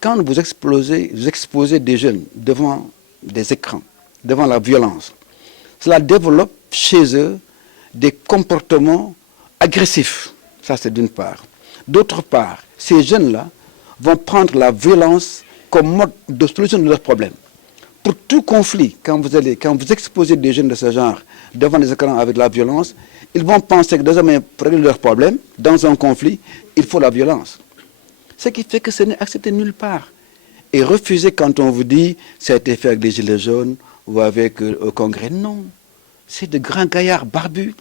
Quand vous exposez des jeunes devant des écrans, devant la violence, cela développe chez eux des comportements agressifs. Ça, c'est d'une part. D'autre part, ces jeunes-là vont prendre la violence comme mode de solution de leurs problèmes. Pour tout conflit, quand vous exposez des jeunes de ce genre devant des écrans avec la violence, ils vont penser que désormais, pour régler leurs problèmes, dans un conflit, il faut la violence. Ce qui fait que ce n'est accepté nulle part. Et refusé quand on vous dit ça a été fait avec les gilets jaunes ou avec au Congrès. Non, c'est de grands gaillards barbus.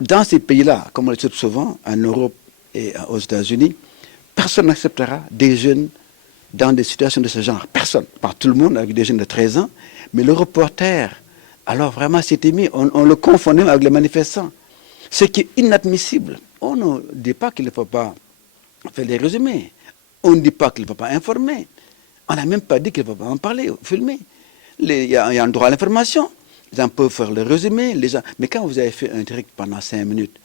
Dans ces pays-là, comme on le sait souvent, en Europe et aux États-Unis, personne n'acceptera des jeunes dans des situations de ce genre. Personne. Pas tout le monde avec des jeunes de 13 ans, mais le reporter, alors vraiment c'était mis, on le confondait avec les manifestants. Ce qui est inadmissible. On ne dit pas qu'il ne faut pas faire des résumés. On ne dit pas qu'il ne faut pas informer. On n'a même pas dit qu'il ne faut pas en parler, filmer. Il y a un droit à l'information. Les gens peuvent faire le résumé. Mais quand vous avez fait un direct pendant 5 minutes,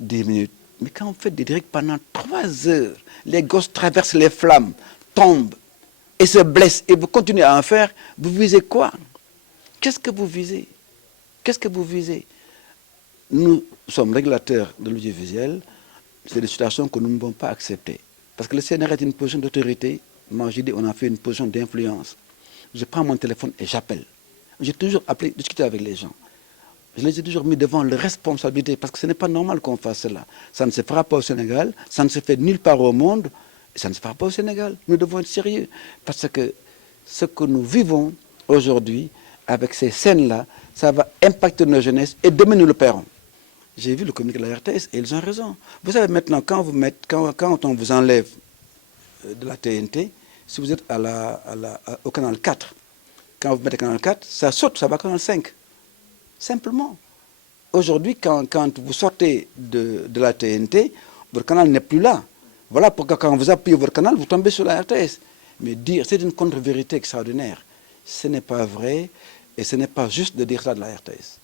10 minutes, mais quand vous faites des directs pendant 3 heures, les gosses traversent les flammes, tombent et se blessent, et vous continuez à en faire, vous visez quoi? Qu'est-ce que vous visez? Qu'est-ce que vous visez? Nous sommes régulateurs de l'audiovisuel, c'est des situations que nous ne pouvons pas accepter. Parce que le CNR est une position d'autorité. Moi, j'ai dit, on a fait une position d'influence. Je prends mon téléphone et j'appelle. J'ai toujours appelé, discuté avec les gens. Je les ai toujours mis devant leur responsabilité, parce que ce n'est pas normal qu'on fasse cela. Ça ne se fera pas au Sénégal, ça ne se fait nulle part au monde, et ça ne se fera pas au Sénégal. Nous devons être sérieux, parce que ce que nous vivons aujourd'hui, avec ces scènes-là, ça va impacter nos jeunesses, et demain nous le paierons. J'ai vu le communiqué de la RTS, et ils ont raison. Vous savez maintenant, quand on vous enlève de la TNT, si vous êtes au canal 4, quand vous mettez canal 4, ça saute, ça va au canal 5. Simplement. Aujourd'hui, quand vous sortez de la TNT, votre canal n'est plus là. Voilà pourquoi quand vous appuyez votre canal, vous tombez sur la RTS. Mais dire, c'est une contre-vérité extraordinaire. Ce n'est pas vrai et ce n'est pas juste de dire ça de la RTS.